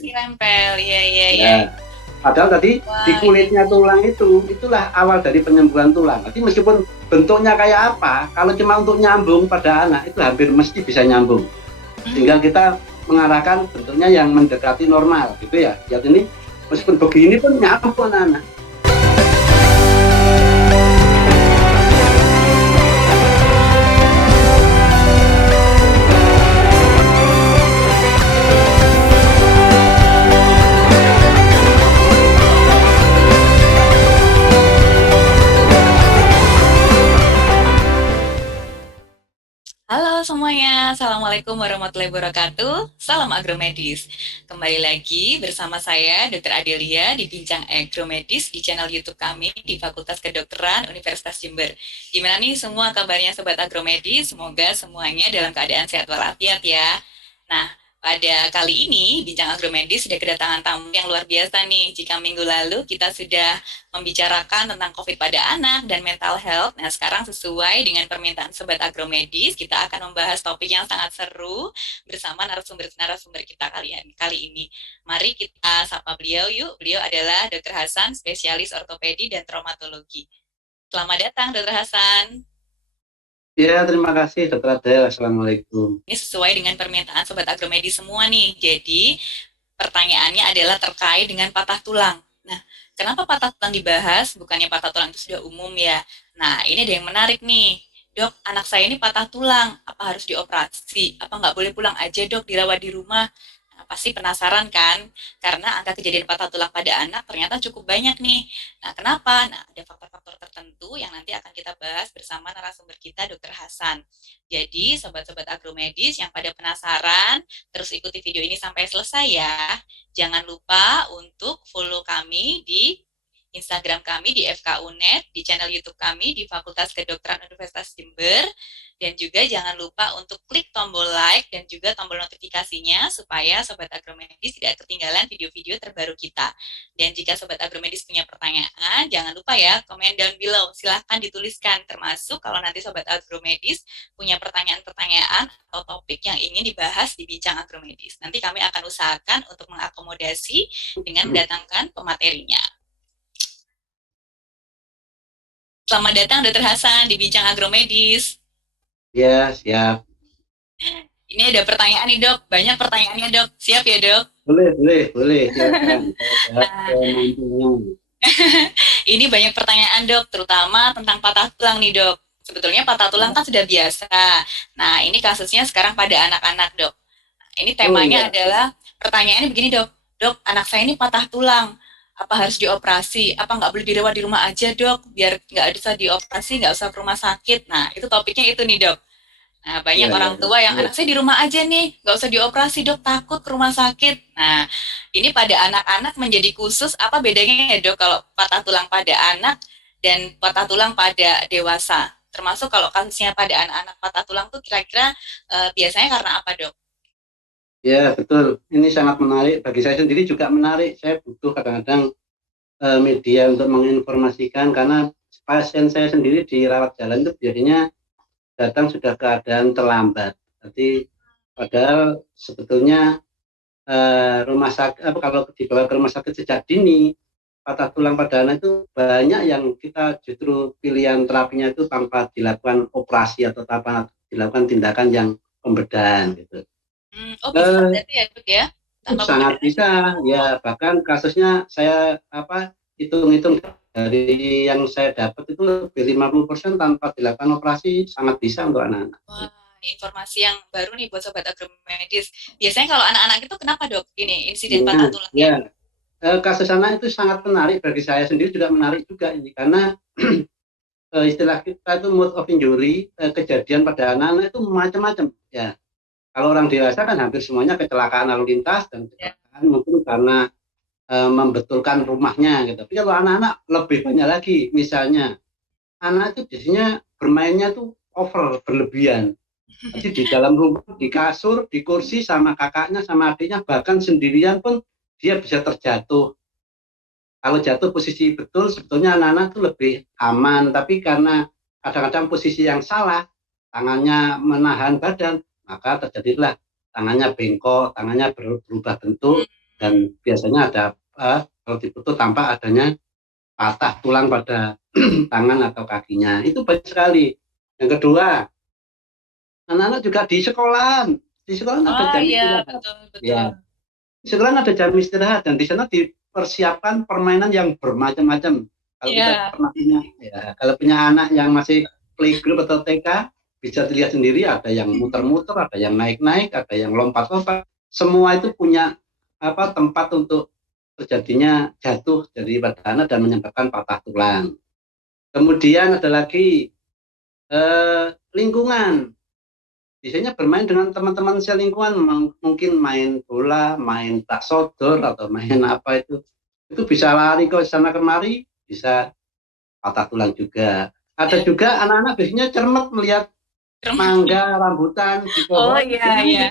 Nempel, iya iya iya. Ya, padahal tadi di Wah, ini kulitnya tulang itulah awal dari penyembuhan tulang. Jadi meskipun bentuknya kayak apa, kalau cuma untuk nyambung pada anak itu hampir mesti bisa nyambung. hmm, Tinggal kita mengarahkan bentuknya yang mendekati normal, gitu ya. Lihat ini, meskipun begini pun nyambung anak-anak. halo semuanya, Assalamualaikum warahmatullahi wabarakatuh. Salam agromedis. Kembali lagi bersama saya, Dr. Adelia, di Bincang Agromedis di channel YouTube kami di Fakultas Kedokteran Universitas Jember. Gimana nih semua kabarnya Sobat Agromedis? Semoga semuanya dalam keadaan sehat walafiat ya. Nah, pada kali ini, Bincang Agromedis sudah kedatangan tamu yang luar biasa nih. Jika minggu lalu kita sudah membicarakan tentang COVID pada anak dan mental health, nah sekarang sesuai dengan permintaan Sobat Agromedis, kita akan membahas topik yang sangat seru bersama narasumber-narasumber kita kali ini. Mari kita sapa beliau yuk. Beliau adalah Dr. Hasan, spesialis ortopedi dan traumatologi. Selamat datang, Dr. Hasan. Ya, terima kasih, Dr. Adel. Assalamualaikum. Ini sesuai dengan permintaan Sobat Agromedis semua nih. Jadi, pertanyaannya adalah terkait dengan patah tulang. Nah, kenapa patah tulang dibahas? Bukannya patah tulang itu sudah umum ya. Nah, ini ada yang menarik nih. Dok, anak saya ini patah tulang. Apa harus dioperasi? Apa nggak boleh pulang aja dok, dirawat di rumah? Nah, pasti penasaran kan? Karena angka kejadian patah tulang pada anak ternyata cukup banyak nih. Nah, kenapa? Nah, ada faktor-faktor tertentu yang nanti akan kita bahas bersama narasumber kita, Dr. Hasan. Jadi, sobat-sobat agromedis yang pada penasaran, terus ikuti video ini sampai selesai ya. Jangan lupa untuk follow kami di Instagram kami di FKUNet, di channel YouTube kami di Fakultas Kedokteran Universitas Jember, dan juga jangan lupa untuk klik tombol like dan juga tombol notifikasinya supaya Sobat Agromedis tidak ketinggalan video-video terbaru kita. Dan jika Sobat Agromedis punya pertanyaan, jangan lupa ya komen down below, silahkan dituliskan, termasuk kalau nanti Sobat Agromedis punya pertanyaan-pertanyaan atau topik yang ingin dibahas di Bincang Agromedis. Nanti kami akan usahakan untuk mengakomodasi dengan mendatangkan pematerinya. Selamat datang Dr. Hasan di Bincang Agromedis. Ya, siap. Ini ada pertanyaan nih dok, banyak pertanyaannya dok. Siap ya dok? Boleh, silakan. Saya jawab Nah, semampunya. ini banyak pertanyaan dok, terutama tentang patah tulang nih dok. Sebetulnya patah tulang kan sudah biasa. Nah, ini kasusnya sekarang pada anak-anak dok. Ini Oh temanya iya, adalah, pertanyaannya begini dok. Dok, anak saya ini patah tulang. Apa harus dioperasi? Apa nggak boleh dirawat di rumah aja dok? Biar nggak usah dioperasi, nggak usah ke rumah sakit. Nah, itu topiknya itu nih dok. Nah, banyak iya, orang tua yang anak baik. saya di rumah aja nih, nggak usah dioperasi dok, takut ke rumah sakit. Nah, ini pada anak-anak menjadi khusus, apa bedanya ya dok kalau patah tulang pada anak dan patah tulang pada dewasa? Termasuk kalau kasusnya pada anak-anak patah tulang tuh kira-kira biasanya karena apa dok? Ya, betul. Ini sangat menarik. Bagi saya sendiri juga menarik. Saya butuh kadang-kadang media untuk menginformasikan karena pasien saya sendiri di rawat jalan itu biasanya datang sudah keadaan terlambat. Jadi padahal sebetulnya rumah sakit kalau dibawa ke rumah sakit sejak dini patah tulang pada anak itu banyak yang kita justru pilihan terapinya itu tanpa dilakukan operasi atau tanpa dilakukan tindakan yang pembedahan gitu. Oh bisa Eh, berarti ya dok ya, tanpa Sangat pembedahan. bisa ya, bahkan kasusnya saya hitung-hitung dari yang saya dapat itu lebih 50% tanpa dilakukan operasi sangat bisa untuk anak-anak. Wah, informasi yang baru nih buat sobat agromedis. Biasanya kalau anak-anak itu kenapa dok? Ini insiden patah Nah, tulangnya. ya, kasus anak itu sangat menarik bagi saya sendiri juga menarik juga ini karena istilah kita itu mode of injury, kejadian pada anak-anak itu macam-macam ya. Kalau orang dewasa kan hampir semuanya kecelakaan lalu lintas dan Ya. kecelakaan mungkin karena membetulkan rumahnya gitu. Tapi kalau anak-anak lebih banyak lagi, misalnya anak itu biasanya bermainnya tuh over berlebihan. Jadi di dalam rumah, di kasur, di kursi sama kakaknya, sama adiknya, bahkan sendirian pun dia bisa terjatuh. Kalau jatuh posisi betul, sebetulnya anak-anak itu lebih aman. Tapi karena kadang-kadang posisi yang salah, tangannya menahan badan, maka terjadilah tangannya bengkok, tangannya berubah bentuk. dan biasanya ada kalau diputus tampak adanya patah tulang pada tangan atau kakinya. Itu banyak sekali. Yang kedua, anak-anak juga di sekolahan ada Oh jam iya, istirahat. betul betul. Ya, di sekolahan ada jam istirahat dan di sana dipersiapkan permainan yang bermacam-macam. Kalau kita Iya. pernah punya, ya, kalau punya anak yang masih playgroup atau TK, bisa dilihat sendiri ada yang muter-muter, ada yang naik-naik, ada yang lompat-lompat. Semua itu punya tempat untuk terjadinya jatuh dari pada anak dan menyebabkan patah tulang. Kemudian ada lagi lingkungan. Biasanya bermain dengan teman-teman selingkuhan, mungkin main bola, main tak sodor atau main apa itu bisa lari ke sana kemari, bisa patah tulang juga. Ada juga anak-anak biasanya cermet melihat mangga, rambutan di Oh pohon. iya iya.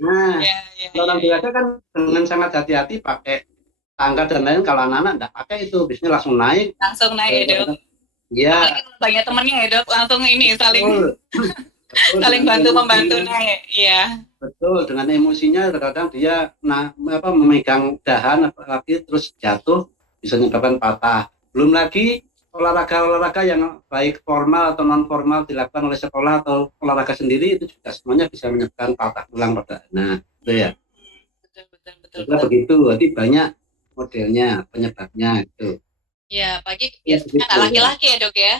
Nah, Iya iya kalau iya orang iya. dewasa kan dengan sangat hati-hati pakai tangga dan lain. Kalau anak-anak enggak pakai itu, biasanya langsung naik. Langsung naik ya dok. Apalagi Ya, kalau banyak temennya ya dok, langsung ini saling betul, betul saling dengan bantu membantu emosinya. naik. Iya. Betul, dengan emosinya terkadang dia memegang dahan apalagi terus jatuh bisa menyebabkan patah. Belum lagi olahraga-olahraga yang baik formal atau non formal dilakukan oleh sekolah atau olahraga sendiri itu juga semuanya bisa menyebabkan patah tulang pada. Nah, itu ya. Betul betul betul Setelah betul. begitu, jadi banyak modelnya, penyebabnya itu. Iya, pagi Ya biasanya begitu anak ya. laki-laki ya dok ya.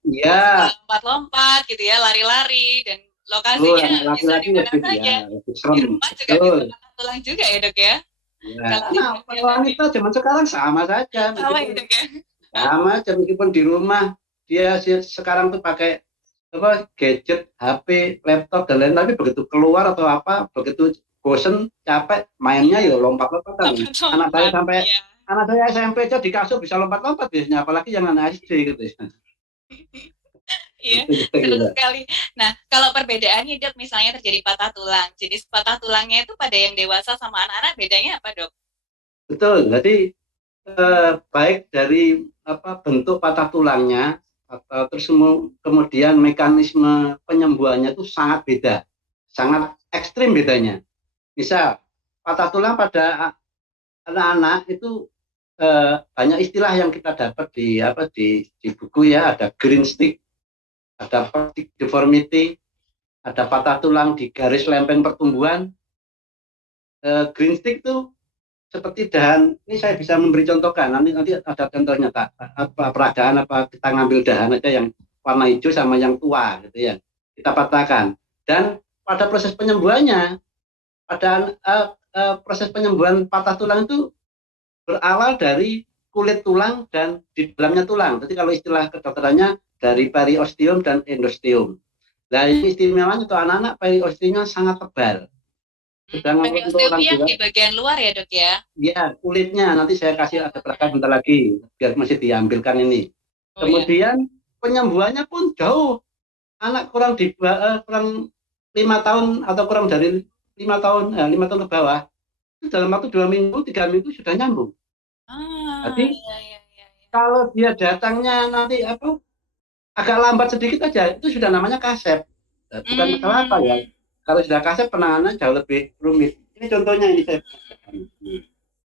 Suka Iya, lompat-lompat gitu ya, lari-lari dan betul, lokasinya anak bisa di laki-laki mana lebih ya, saja. lebih Di serem. rumah juga bisa Betul. patah tulang juga ya dok ya. Ya, Kalau anak tidak hati wanita zaman sekarang sama saja, sama ya meskipun dok ya. sama aja meskipun di rumah dia sekarang tuh pakai gadget, HP, laptop dan lain, tapi begitu keluar atau apa, begitu bosen, capek, mainnya ya lompat-lompatan. Lompat-lompat. Iya. Anak saya SMP aja di kasur bisa lompat-lompat biasanya, apalagi yang anak SD gitu ya. Iya, Itu seru kira-kira. sekali. Nah, kalau perbedaannya dok, misalnya terjadi patah tulang, jenis patah tulangnya itu pada yang dewasa sama anak-anak bedanya apa dok? Betul. Jadi baik dari bentuk patah tulangnya atau terus kemudian mekanisme penyembuhannya itu sangat beda, sangat ekstrim bedanya. Misal patah tulang pada anak-anak itu banyak istilah yang kita dapat di buku ya, ada green stick, ada plastic deformity, ada patah tulang di garis lempeng pertumbuhan. Green stick itu seperti dahan, ini saya bisa memberi contohkan, nanti ada contohnya tak, apa peragaan apa kita ngambil dahan aja yang warna hijau sama yang tua gitu ya, kita patahkan dan pada proses penyembuhannya, pada proses penyembuhan patah tulang itu berawal dari kulit tulang dan di dalamnya tulang. Jadi kalau istilah kedokterannya dari periosteum dan endosteum. Nah, ini istimewanya untuk anak-anak periosteumnya sangat tebal. Sedang untuk orang Periosteum yang di dewasa, bagian luar ya dok ya? ya kulitnya nanti saya kasih ada perangkat bentar lagi biar masih diambilkan ini. Oh ya. Kemudian penyembuhannya pun jauh. Anak kurang 5 tahun atau kurang dari 5 tahun, 5 tahun ke bawah, itu dalam waktu 2 minggu, 3 minggu sudah nyambung. Ah, Jadi iya iya iya. kalau dia datangnya nanti agak lambat sedikit aja, itu sudah namanya kasep. Bukan masalah apa ya. Hmm. Kalau sudah kasep penanganan jauh lebih rumit. Ini contohnya ini saya.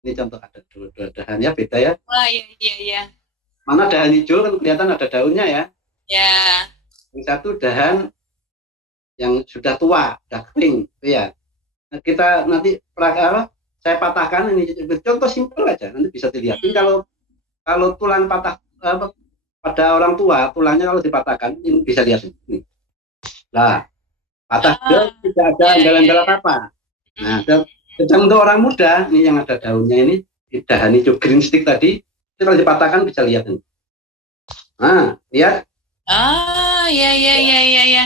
Ini contoh ada dua dahannya beda ya. Wah, iya iya iya. Mana dahan hijau kan kelihatan ada daunnya ya. Ya. Yang satu dahan yang sudah tua, sudah kering, ya. Nah, kita nanti saya patahkan ini contoh simpel aja, nanti bisa dilihat. Ini Hmm. kalau tulang patah pada orang tua, tulangnya kalau dipatahkan ini bisa lihat ini. Nah, patah Ah, tidak ada iya iya embel-embel iya. apa-apa. Nah, Hmm. sedang untuk orang muda, ini yang ada daunnya ini, dahan hijau green stick tadi, itu kalau dipatahkan bisa lihat ini. Nah, lihat Ah, iya iya iya iya iya.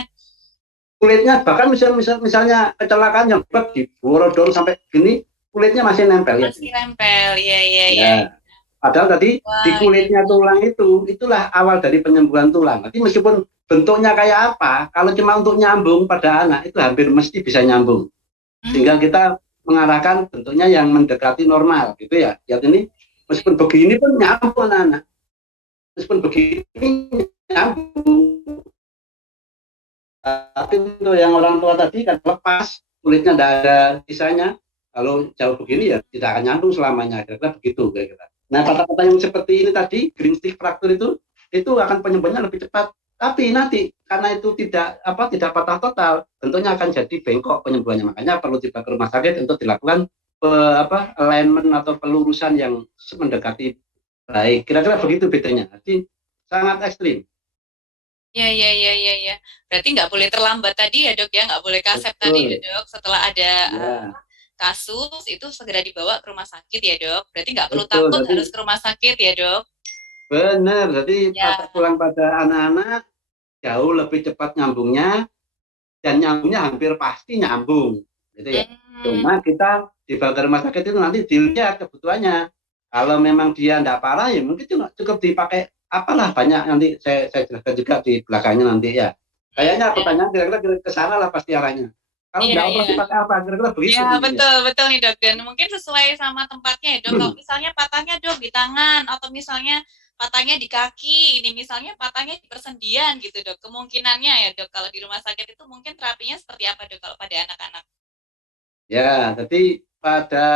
kulitnya bahkan misalnya kecelakaan yang berat di borodong sampai gini kulitnya masih nempel ya. Masih nempel. Iya iya iya. Ya, padahal tadi di Wah, iya. kulitnya tulang itulah awal dari penyembuhan tulang. Jadi meskipun bentuknya kayak apa, kalau cuma untuk nyambung pada anak itu hampir mesti bisa nyambung. Hmm. Sehingga kita mengarahkan bentuknya yang mendekati normal gitu ya. Lihat ini meskipun begini pun nyambung anak-anak. Meskipun begini nyambung. Tapi untuk yang orang tua tadi kan lepas, kulitnya tidak ada sisanya, Kalau jauh begini ya tidak akan nyambung selamanya, kira-kira begitu kira-kira. Nah, patah-patah yang seperti ini tadi, green stick fracture itu akan penyembuhannya lebih cepat. Tapi nanti karena itu tidak patah total, tentunya akan jadi bengkok penyembuhannya. Makanya perlu dibawa ke rumah sakit untuk dilakukan alignment atau pelurusan yang mendekati baik. Kira-kira begitu bedanya. Jadi sangat ekstrim. Ya, ya, ya, ya, ya. Berarti nggak boleh terlambat tadi ya dok ya, nggak boleh kasep tadi ya Betul. dok. Setelah ada Ya, kasus itu segera dibawa ke rumah sakit ya dok. Berarti nggak perlu betul. takut Jadi harus ke rumah sakit ya dok. benar. Jadi patah Ya. tulang pada anak-anak jauh lebih cepat nyambungnya dan nyambungnya hampir pasti nyambung. Gitu ya. Hmm, Cuma kita dibawa ke rumah sakit itu nanti dilihat kebutuhannya. Kalau memang dia tidak parah ya mungkin cukup dipakai apalah banyak nanti saya jelaskan juga di belakangnya nanti ya. Kayaknya ya, pertanyaan kira-kira ke sana lah pasti arahnya. Kalau iya, nggak iya. operasi pakai apa? Kira-kira begitu Ya, nanti ya. betul, betul nih dok. Dan mungkin sesuai sama tempatnya ya dok. Kalau misalnya patahnya dok di tangan atau misalnya patahnya di kaki, ini misalnya patahnya di persendian gitu dok. Kemungkinannya ya dok, kalau di rumah sakit itu mungkin terapinya seperti apa dok kalau pada anak-anak? Ya, jadi pada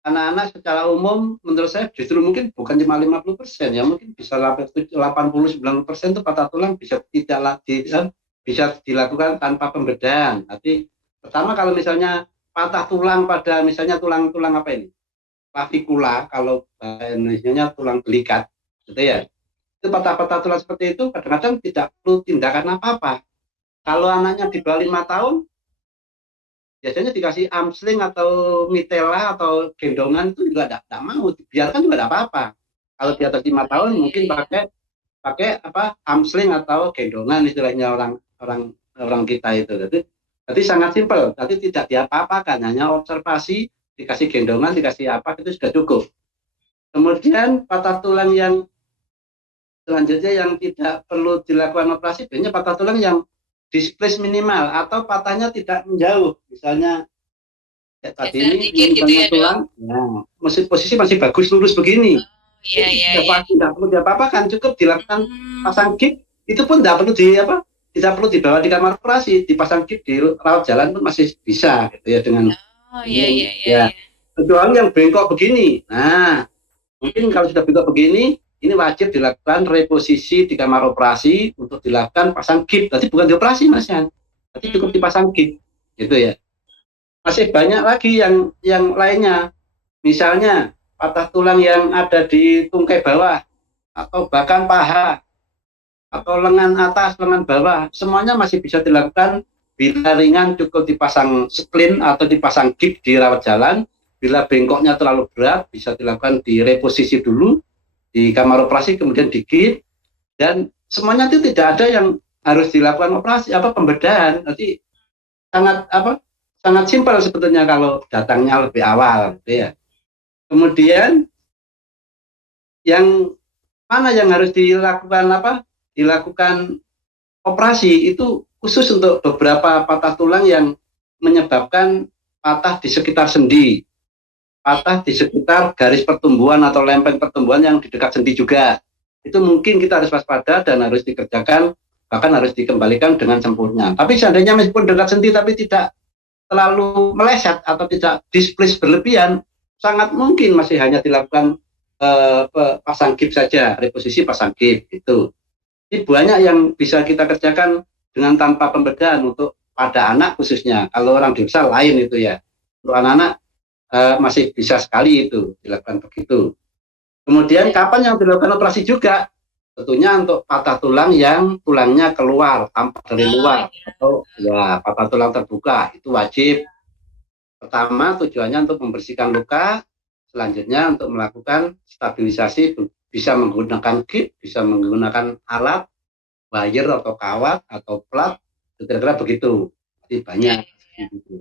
anak-anak secara umum menurut saya justru mungkin bukan cuma 50% ya, mungkin bisa 80-90% itu patah tulang bisa tidak bisa dilakukan tanpa pembedahan. Jadi pertama kalau misalnya patah tulang pada misalnya tulang-tulang apa ini? Clavikula kalau bahasa Indonesianya tulang belikat gitu ya. Itu patah-patah tulang seperti itu kadang-kadang tidak perlu tindakan apa-apa. Kalau anaknya di bawah 5 tahun biasanya dikasih amsling atau mitela atau gendongan itu juga tidak mau dibiarkan juga tidak apa-apa. Kalau di Oh, atas 5 tahun iya, mungkin iya. pakai pakai apa amsling atau gendongan istilahnya orang orang orang kita itu. Jadi sangat simpel. Tadi tidak diapa-apakan, hanya observasi, dikasih gendongan, dikasih apa itu sudah cukup. Kemudian patah tulang yang selanjutnya yang tidak perlu dilakukan operasi, biasanya patah tulang yang displace minimal atau patahnya tidak menjauh. Misalnya ya, tadi Geser ini dikit gitu banyak ya dok. tulang, nah, posisi masih bagus lurus begini. Iya, Itu iya, sudah iya. pasti tidak perlu diapa-apakan, cukup dilakukan Hmm. pasang gip. Itu pun tidak perlu tidak perlu dibawa di kamar operasi, dipasang gip di rawat jalan pun masih bisa, gitu ya dengan Oh, iya, ini iya, iya, ya. iya. Kecuali yang bengkok begini, nah mungkin Hmm. kalau sudah bengkok begini, ini wajib dilakukan reposisi di kamar operasi untuk dilakukan pasang gip. Tapi bukan dioperasi mas ya, tapi cukup Hmm. dipasang gip, gitu ya. Masih banyak lagi yang lainnya. Misalnya patah tulang yang ada di tungkai bawah atau bahkan paha atau lengan atas, lengan bawah, semuanya masih bisa dilakukan bila ringan cukup dipasang splint atau dipasang gip di rawat jalan. Bila bengkoknya terlalu berat bisa dilakukan di reposisi dulu di kamar operasi kemudian digigit dan semuanya itu tidak ada yang harus dilakukan operasi apa pembedahan. Jadi sangat sangat simpel sebetulnya kalau datangnya lebih awal gitu ya. Kemudian yang mana yang harus dilakukan operasi itu khusus untuk beberapa patah tulang yang menyebabkan patah di sekitar sendi, patah di sekitar garis pertumbuhan atau lempeng pertumbuhan yang di dekat sendi juga. Itu mungkin kita harus waspada dan harus dikerjakan, bahkan harus dikembalikan dengan sempurna. Tapi seandainya meskipun dekat sendi tapi tidak terlalu meleset atau tidak displace berlebihan, sangat mungkin masih hanya dilakukan pasang gips saja, reposisi pasang gips itu. Jadi banyak yang bisa kita kerjakan dengan tanpa pembedahan untuk pada anak khususnya. Kalau orang dewasa lain itu ya. Untuk anak-anak masih bisa sekali itu dilakukan begitu. Kemudian kapan yang dilakukan operasi juga? Tentunya untuk patah tulang yang tulangnya keluar, tampak dari Oh, luar iya. atau ya patah tulang terbuka itu wajib. Pertama tujuannya untuk membersihkan luka, selanjutnya untuk melakukan stabilisasi bisa menggunakan kit, bisa menggunakan alat, wire atau kawat atau plat, kira-kira begitu. Jadi Iya, banyak. iya, iya.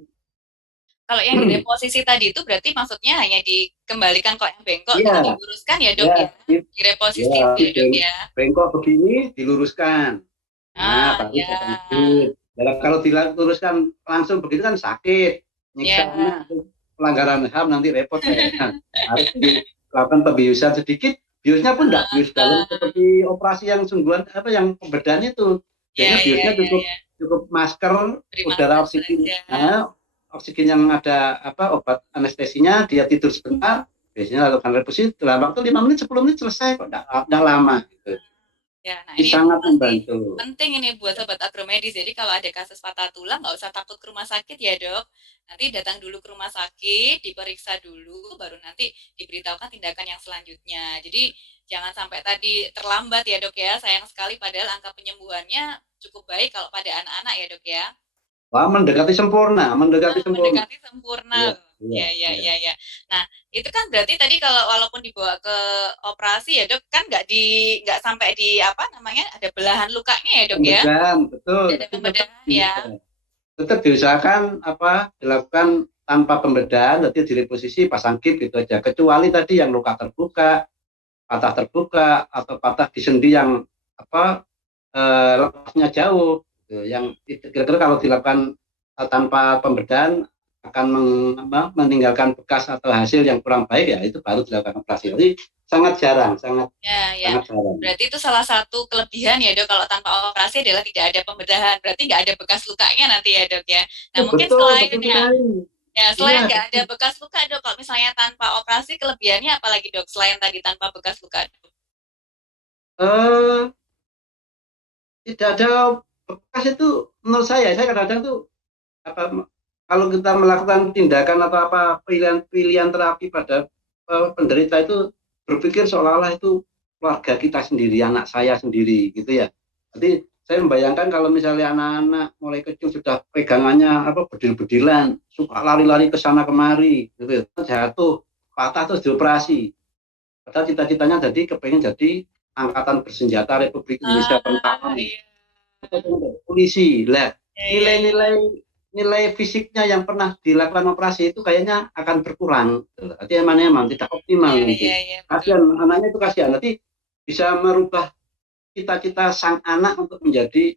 Kalau yang direposisi tadi itu berarti maksudnya hanya dikembalikan kok yang bengkok Iya, gitu diluruskan ya dok ya, ya? ya, Direposisi itu ya dok ya? bengkok begini diluruskan. Nah, Ah, baru pasang ya. kit. Dan kalau diluruskan langsung begitu kan sakit, Ya. nyiksa anak, pelanggaran HAM nanti repot saya. Harus dilakukan pembiusan sedikit, biusnya pun enggak bius dalam Ah, seperti operasi yang sungguhan apa yang pembedahan itu. ya, Biasanya ya, biusnya ya, cukup ya. cukup masker, Beri udara masker oksigen, saja. nah, oksigen yang ada obat anestesinya, dia tidur sebentar, biasanya lakukan reposisi dalam waktu 5 menit 10 menit selesai kok, enggak lama gitu. Ya, nah Ini ini sangat pasti membantu. penting ini buat sobat agromedis. Jadi kalau ada kasus patah tulang nggak usah takut ke rumah sakit ya dok. Nanti datang dulu ke rumah sakit, diperiksa dulu, baru nanti diberitahukan tindakan yang selanjutnya. Jadi jangan sampai tadi terlambat ya dok ya. Sayang sekali padahal angka penyembuhannya cukup baik kalau pada anak-anak ya dok ya. Wah, mendekati sempurna, mendekati sempurna. Mendekati sempurna. Iya, iya, Ya, ya, iya. ya, ya. Nah, itu kan berarti tadi kalau walaupun dibawa ke operasi ya dok, kan nggak sampai di apa namanya ada belahan lukanya ya dok ya, Pembedahan, betul, tidak ada tapi pembedahan ya. diusahakan dilakukan tanpa pembedahan, nanti direposisi pasang gips gitu aja. Kecuali tadi yang luka terbuka, patah terbuka atau patah di sendi yang apa lepasnya jauh, gitu. Yang kira-kira kalau dilakukan tanpa pembedahan akan meninggalkan bekas atau hasil yang kurang baik, ya itu baru dilakukan operasi. Jadi sangat jarang, sangat Ya, ya. sangat jarang. Berarti itu salah satu kelebihan ya dok, kalau tanpa operasi adalah tidak ada pembedahan. Berarti nggak ada bekas lukanya nanti ya dok ya. Nah, mungkin Betul, selain betul ya, sekali. ya Iya, selain nggak ada betul. bekas luka dok, kalau misalnya tanpa operasi kelebihannya apa lagi dok? Selain tadi tanpa bekas luka dok. Eh, Tidak ada bekas itu, menurut saya kadang-kadang tuh apa, kalau kita melakukan tindakan atau apa pilihan terapi pada penderita itu berpikir seolah-olah itu keluarga kita sendiri, anak saya sendiri gitu ya. Jadi saya membayangkan kalau misalnya anak-anak mulai kecil sudah pegangannya bedil-bedilan, suka lari-lari ke sana kemari, gitu ya. Jatuh, patah terus dioperasi. Padahal cita-citanya jadi kepengen jadi angkatan bersenjata Republik Indonesia Ah, tentara iya. atau polisi. Lah, Ya, ya, ya. nilai-nilai nilai fisiknya yang pernah dilakukan operasi itu kayaknya akan berkurang. Artinya emang tidak optimal Iya, iya, nanti. iya, betul. Kasihan anaknya itu, kasihan. Nanti bisa merubah cita-cita sang anak untuk menjadi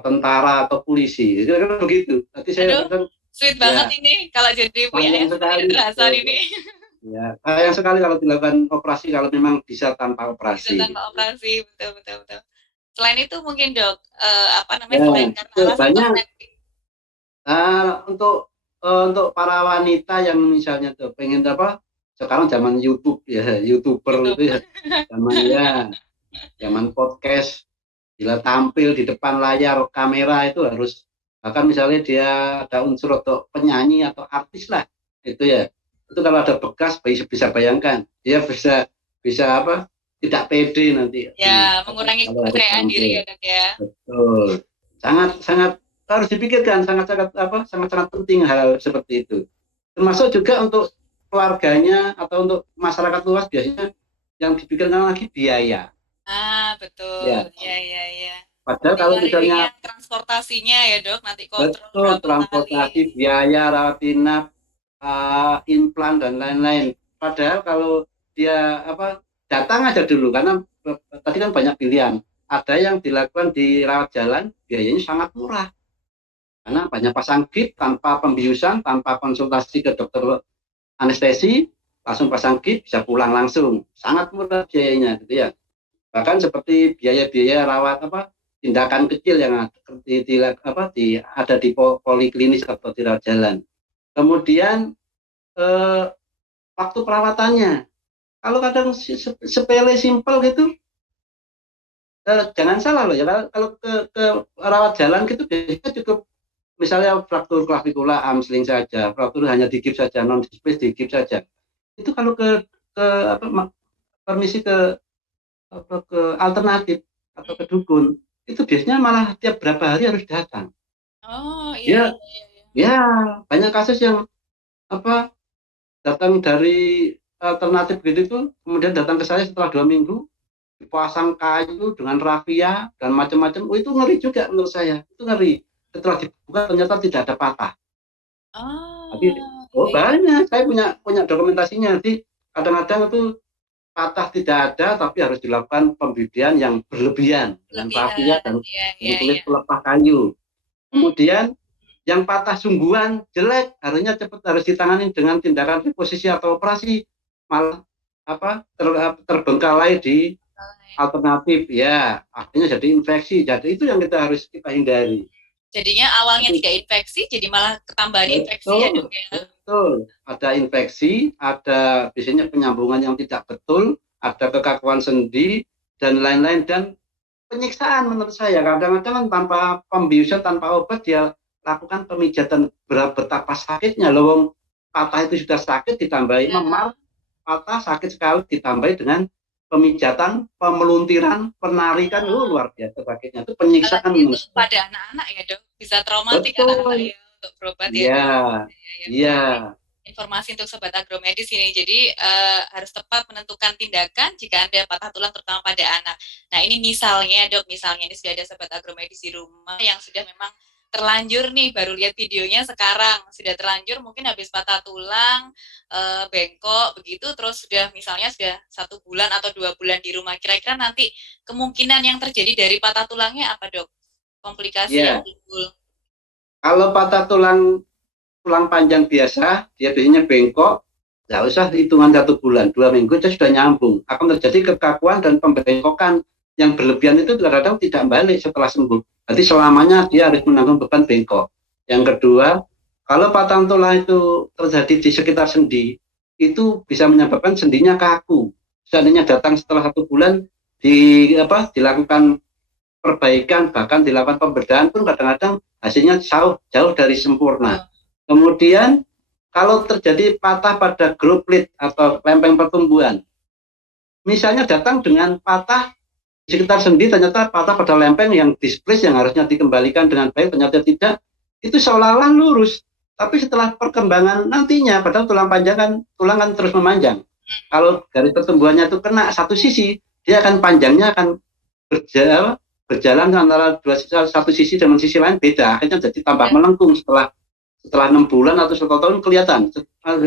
tentara atau polisi. Kira-kira begitu. Nanti saya Aduh, kadang sweet banget ya ini kalau jadi punya sayang ayah seperti sekali. kekerasan ini. Ya, sayang sekali kalau dilakukan operasi kalau memang bisa tanpa Bisa operasi. tanpa operasi, betul, betul, betul. Selain itu mungkin dok, apa namanya, Ya, selain karena alasan banyak. kosmetik. Untuk para wanita yang misalnya tuh pengen sekarang zaman YouTube ya, YouTuber Gitu. itu ya, zaman ya, zaman podcast, bila tampil di depan layar kamera itu harus, bahkan misalnya dia ada unsur atau penyanyi atau artis lah, itu ya, itu kalau ada bekas bisa bayangkan dia bisa bisa tidak pede nanti Ya, mengurangi kalau harus kepercayaan diri ya tampil. dok ya. Betul. Sangat sangat harus dipikirkan, sangat sangat sangat sangat penting hal seperti itu. Termasuk juga untuk keluarganya atau untuk masyarakat luas, biasanya yang dipikirkan lagi biaya. Ah, betul. Ya, Ya, ya, ya. padahal kalau misalnya Ditambah transportasinya ya dok, nanti kontrol betul berapa kali. transportasi, biaya rawat inap, implan dan lain-lain. Padahal kalau dia datang aja dulu, karena tadi kan banyak pilihan. Ada yang dilakukan di rawat jalan, biayanya sangat murah. Karena banyak pasang gips tanpa pembiusan, tanpa konsultasi ke dokter anestesi, langsung pasang gips, bisa pulang langsung. Sangat murah biayanya gitu ya. Bahkan seperti biaya-biaya rawat tindakan kecil yang ada di poliklinis atau di rawat jalan. Kemudian eh, waktu perawatannya, kalau kadang sepele simpel gitu, jangan salah loh ya, kalau ke rawat jalan gitu biasanya cukup, misalnya fraktur klavikula hamstring saja, fraktur hanya di gips saja, non displace di gips saja. Itu kalau ke apa, permisi ke alternatif atau ke dukun, itu biasanya malah tiap berapa hari harus datang. Oh, iya, Ya, iya, iya, iya. ya banyak kasus yang apa datang dari alternatif gitu itu, kemudian datang ke saya setelah 2 minggu, dipasang kayu dengan rafia dan macam-macam. Oh, itu ngeri juga menurut saya. Itu ngeri. Setelah dibuka ternyata tidak ada patah. Tapi Oh, oh iya, iya. banyak, saya punya punya dokumentasinya. Jadi kadang-kadang itu patah tidak ada, tapi harus dilakukan pembibian yang berlebihan dengan rafia Lebihan. dan Iya, iya, kulit iya. pelepah kayu. Hmm. Kemudian yang patah sungguhan jelek harusnya cepat harus ditangani dengan tindakan reposisi atau operasi, malah terbengkalai di alternatif, ya akhirnya jadi infeksi. Jadi itu yang kita harus kita hindari. Jadinya awalnya Tapi tidak infeksi, jadi malah ketambahan infeksi ya dok betul, ya. betul. Ada infeksi, ada biasanya penyambungan yang tidak betul, ada kekakuan sendi, dan lain-lain. Dan penyiksaan menurut saya, kadang-kadang kan tanpa pembiusan, tanpa obat, dia lakukan pemijatan betapa sakitnya. Loh, patah itu sudah sakit, ditambahi Ya. memar, patah sakit sekali, ditambahi dengan pemijatan, pemeluntiran, penarikan, luar biasa sakitnya. Itu penyiksaan Apalagi itu menurut saya. pada anak-anak ya dok, bisa traumatik anak-anak Betul, ya untuk berobat ya iya, dok. Ya, ya, iya. betul. Ini informasi untuk sobat agromedis ini. Jadi harus tepat menentukan tindakan jika Anda patah tulang terutama pada anak. Nah, ini misalnya dok, misalnya ini sudah ada sobat agromedis di rumah yang sudah memang terlanjur nih, baru lihat videonya sekarang, sudah terlanjur mungkin habis patah tulang, bengkok begitu, terus sudah misalnya sudah 1 bulan atau 2 bulan di rumah. Kira-kira nanti kemungkinan yang terjadi dari patah tulangnya apa dok? Komplikasi yang Iya, timbul. kalau patah tulang tulang panjang biasa, dia biasanya bengkok, nggak usah hitungan 1 bulan, 2 minggu itu sudah nyambung. Akan terjadi kekakuan dan pembengkokan yang berlebihan itu kadang-kadang tidak balik setelah sembuh. Jadi selamanya dia harus menanggung beban bengkok. Yang kedua, kalau patah tulang itu terjadi di sekitar sendi, itu bisa menyebabkan sendinya kaku. Seandainya datang setelah 1 bulan, dilakukan perbaikan, bahkan dilakukan pembedahan pun kadang-kadang hasilnya jauh jauh dari sempurna. Kemudian kalau terjadi patah pada growth atau lempeng pertumbuhan, misalnya datang dengan patah di sekitar sendi, ternyata patah pada lempeng yang displace yang harusnya dikembalikan dengan baik, ternyata tidak, itu seolah-olah lurus. Tapi setelah perkembangan nantinya, padahal tulang kan terus memanjang. Kalau garis pertumbuhannya itu kena satu sisi, dia akan panjangnya akan berjalan antara satu sisi dengan sisi lain beda, akhirnya jadi tambah melengkung setelah setelah 6 bulan atau 1 tahun kelihatan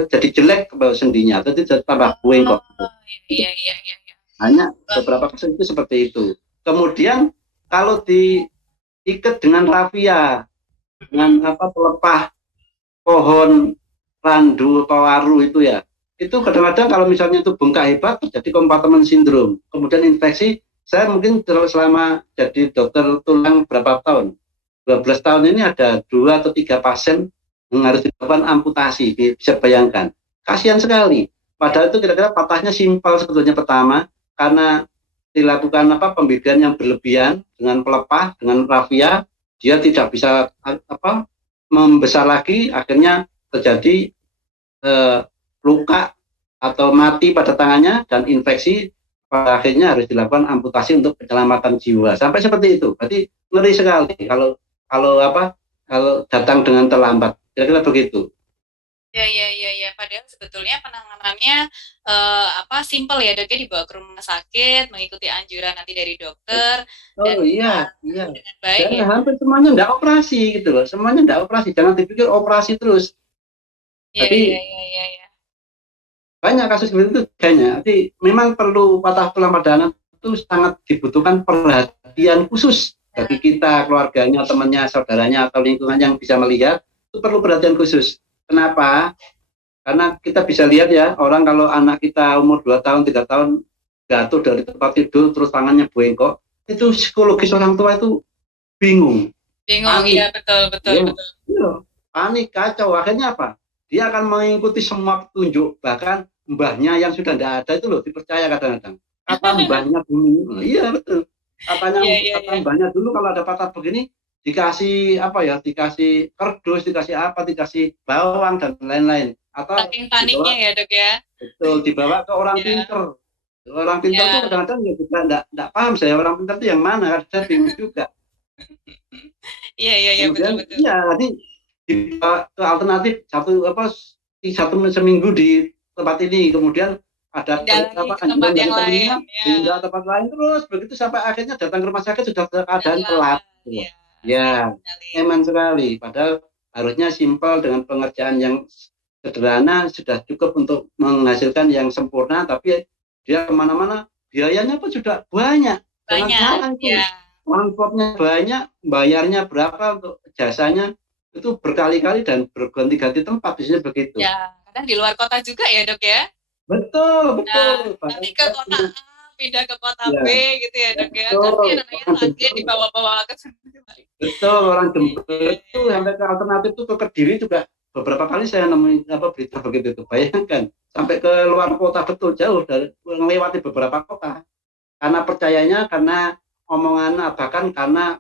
jadi jelek ke sendinya, jadi tambah bengkok. Oh, iya, iya, iya, iya. Hanya Wah, beberapa kasus itu seperti itu. Kemudian kalau diikat dengan rafia, dengan pelepah pohon randu atau waru itu ya, itu kadang-kadang kalau misalnya itu bengkak hebat terjadi compartment syndrome, kemudian infeksi. Saya mungkin selama jadi dokter tulang berapa tahun, 12 tahun ini ada 2 atau 3 pasien yang harus dilakukan amputasi, bisa bayangkan. Kasihan sekali. Padahal itu kira-kira patahnya simpel sebetulnya pertama, karena dilakukan pembibitan yang berlebihan dengan pelepah, dengan rafia, dia tidak bisa membesar lagi, akhirnya terjadi eh, luka atau mati pada tangannya dan infeksi, pada akhirnya harus dilakukan amputasi untuk keselamatan jiwa. Sampai seperti itu. Berarti ngeri sekali kalau kalau kalau datang dengan terlambat. Kira-kira begitu. ya, ya, ya, ya. Padahal sebetulnya penanganannya simple ya dok ya, dibawa ke rumah sakit, mengikuti anjuran nanti dari dokter dan Oh bisa iya, iya. dengan baik Dan ya. hampir semuanya enggak operasi gitu loh. Semuanya enggak operasi. Jangan dipikir operasi terus. Iya, iya, Tapi iya, iya, iya. banyak kasus seperti itu kayaknya. Jadi memang perlu patah tulang pada anak itu sangat dibutuhkan perhatian khusus bagi kita, keluarganya, temannya, saudaranya, atau lingkungan yang bisa melihat, itu perlu perhatian khusus. Kenapa? Karena kita bisa lihat ya, orang kalau anak kita umur 2 tahun, 3 tahun, jatuh dari tempat tidur, terus tangannya bengkok, itu psikologis orang tua itu bingung, Bingung, iya panik. betul, betul, Ya, betul. ya, panik, kacau. Akhirnya apa? Dia akan mengikuti semua petunjuk, bahkan mbahnya yang sudah tidak ada itu loh dipercaya kadang-kadang. Kata mbahnya dulu, iya betul. Iya, iya, Kata iya. mbahnya dulu kalau ada patah begini dikasih dikasih kardus, dikasih apa, dikasih bawang dan lain-lain. Atau Saking paniknya dibawa ya dok ya. betul dibawa ke orang Ya, pinter. Orang pinter tuh ya. kadang-kadang ya juga enggak paham saya orang pinter itu yang mana, saya bingung juga. Iya, iya, iya, betul, Kemudian betul. ya nanti ke alternatif satu seminggu di tempat ini, kemudian ada Pindah lagi ke tempat anjuran dari yang lain, temannya ya. pindah tempat lain terus begitu sampai akhirnya datang ke rumah sakit sudah keadaan telat Terlambat, gitu. ya. Sayang Ya, sekali. eman sekali. Padahal harusnya simpel dengan pengerjaan yang sederhana sudah cukup untuk menghasilkan yang sempurna, tapi dia kemana-mana biayanya pun sudah banyak. Jangan Banyak, salah ya. itu transportnya banyak, bayarnya berapa untuk jasanya itu berkali-kali dan berganti-ganti tempat, biasanya begitu. Ya, kadang di luar kota juga ya dok ya. Betul, Nah, betul. nanti Bahkan ke saya kota pernah, A, pindah ke kota B Ya, gitu ya dok ya. Kasihan betul. anaknya Orang sakit Jember, dibawa-bawa ke sana kemari. betul, orang Iya, Jember iya, itu iya. sampai ke alternatif itu ke Kediri juga beberapa kali saya nemuin apa berita begitu itu. Bayangkan sampai ke luar kota betul jauh dari melewati beberapa kota. Karena percayanya karena omongan bahkan karena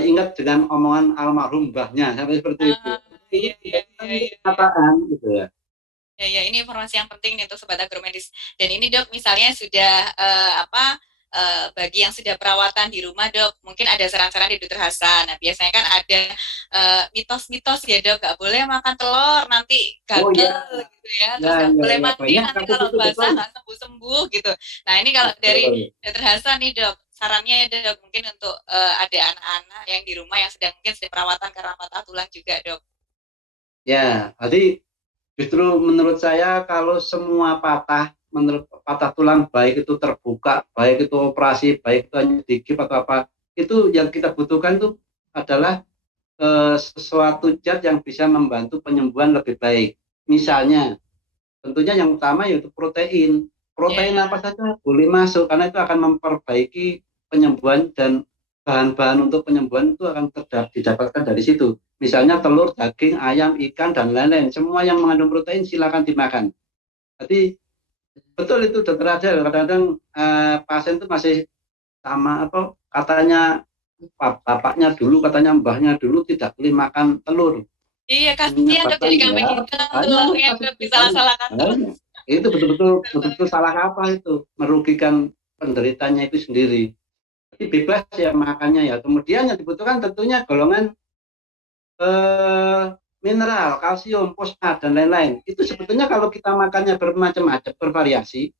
ingat dengan omongan almarhum mbahnya sampai seperti itu. Ah, Ini iya, iya, tidak iya, iya, iya. kenyataan gitu ya. Ya, ya, ini informasi yang penting nih untuk sobat agromedis. Dan ini dok, misalnya sudah bagi yang sudah perawatan di rumah dok, mungkin ada saran-saran di Dokter Hasan. Nah, biasanya kan ada mitos-mitos ya dok, nggak boleh makan telur nanti Oh ya, gatel gitu ya. ya, Terus nggak ya, boleh ya. mandi Banyak nanti kasus kalau itu basah betul. nggak sembuh-sembuh gitu. Nah, ini kalau dari Betul. Dokter Hasan nih dok, sarannya ya dok, mungkin untuk ada anak-anak yang di rumah yang sedang mungkin sedang perawatan karena patah tulang juga dok. Ya, jadi justru menurut saya kalau semua menurut patah tulang baik itu terbuka, baik itu operasi, baik itu hanya digigit atau apa, itu yang kita butuhkan itu adalah sesuatu zat yang bisa membantu penyembuhan lebih baik. Misalnya, tentunya yang utama yaitu protein. Protein Ya, apa saja boleh masuk karena itu akan memperbaiki penyembuhan dan bahan-bahan untuk penyembuhan itu akan didapatkan dari situ. Misalnya telur, daging, ayam, ikan dan lain-lain. Semua yang mengandung protein silakan dimakan. Jadi betul itu dokter Adel. Kadang-kadang pasien itu masih sama apa katanya bapaknya dulu, katanya mbahnya dulu tidak boleh makan telur. iya kasihan dok Menyebabkan jadi ya kambing hitam banyak telurnya kasus dok banyak, disalah-salahkan terus. banyak. Itu betul-betul betul-betul Disalah-salahkan. salah apa itu merugikan penderitanya itu sendiri. Jadi bebas ya makannya ya. Kemudian yang dibutuhkan tentunya golongan eh, mineral, kalsium, fosfat dan lain-lain. Itu sebetulnya kalau kita makannya bermacam-macam, bervariasi,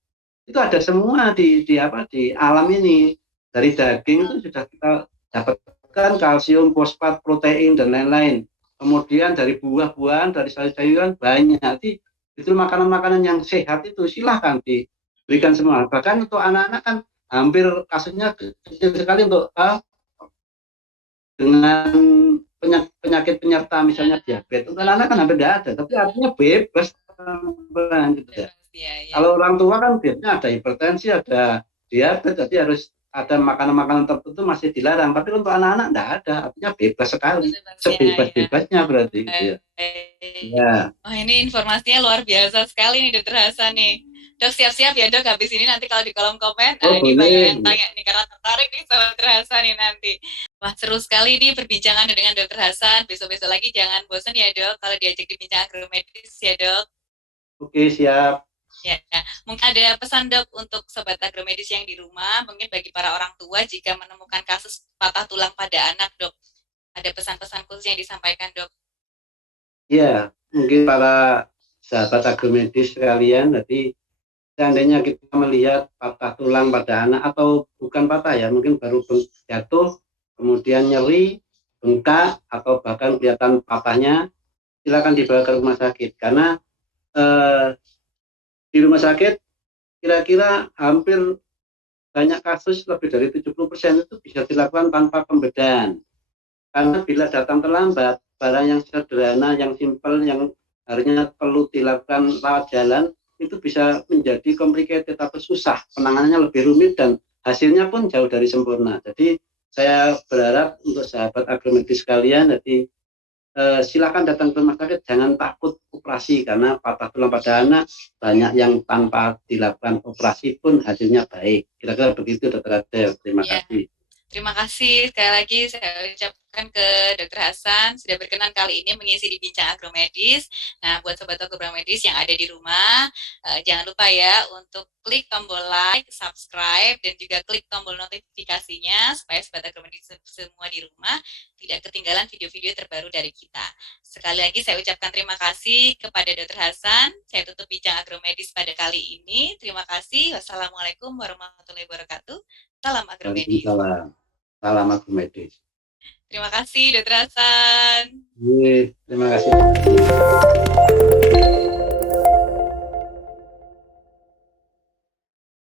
itu ada semua di apa di alam ini. Dari daging itu sudah kita dapatkan kalsium, fosfat, protein dan lain-lain. Kemudian dari buah-buahan, dari sayur-sayuran banyak. Jadi itu makanan-makanan yang sehat itu silahkan diberikan semua. Bahkan untuk anak-anak kan hampir kasusnya kecil sekali untuk dengan penyakit penyerta misalnya diabetes. Untuk anak-anak kan hampir tidak ada, tapi artinya bebas gitu ya. Bebas ya, ya. Kalau orang tua kan biasanya ada hipertensi, ada diabetes, jadi harus ada makanan-makanan tertentu masih dilarang. Tapi untuk anak-anak enggak ada, artinya bebas sekali. Bebas ya, ya. Sebebas-bebasnya berarti gitu ya. Baik. Ya, Wah, ini informasinya luar biasa sekali nih Dokter Hasan nih. Dok siap-siap ya dok habis ini nanti kalau di kolom komen, oh ini banyak boleh. yang tanya nih karena tertarik nih sama Dokter Hasan nih nanti. Wah seru sekali nih perbincangan dengan Dokter Hasan. Besok-besok lagi jangan bosan ya dok kalau diajak dibincang agromedis ya dok. Oke, siap. Ya, mungkin ada pesan dok untuk sobat agromedis yang di rumah, mungkin bagi para orang tua jika menemukan kasus patah tulang pada anak dok. Ada pesan-pesan khusus yang disampaikan dok. Ya, mungkin para sahabat agromedis sekalian, jadi seandainya kita melihat patah tulang pada anak atau bukan patah ya, mungkin baru jatuh, kemudian nyeri, bengkak, atau bahkan kelihatan patahnya, silakan dibawa ke rumah sakit. Karena eh, di rumah sakit kira-kira hampir banyak kasus lebih dari 70% itu bisa dilakukan tanpa pembedahan. Karena bila datang terlambat, barang yang sederhana, yang simpel, yang harusnya perlu dilakukan rawat jalan, itu bisa menjadi complicated atau susah. Penanganannya lebih rumit dan hasilnya pun jauh dari sempurna. Jadi saya berharap untuk sahabat agromedis sekalian, jadi silakan datang ke rumah sakit, jangan takut operasi karena patah tulang pada anak banyak yang tanpa dilakukan operasi pun hasilnya baik. Kira-kira begitu, Dokter Adel. Terima Ya, kasih. terima kasih sekali lagi saya ucapkan ke Dokter Hasan sudah berkenan kali ini mengisi di Bincang Agromedis. Nah, buat sobat agromedis yang ada di rumah, jangan lupa ya untuk klik tombol like, subscribe, dan juga klik tombol notifikasinya supaya sobat agromedis semua di rumah tidak ketinggalan video-video terbaru dari kita. Sekali lagi saya ucapkan terima kasih kepada Dokter Hasan. Saya tutup Bincang Agromedis pada kali ini. Terima kasih. Wassalamualaikum warahmatullahi wabarakatuh. Salam agromedis. Waalaikumsalam. Salam agromedis. Terima kasih, Dokter Hasan. Terima kasih.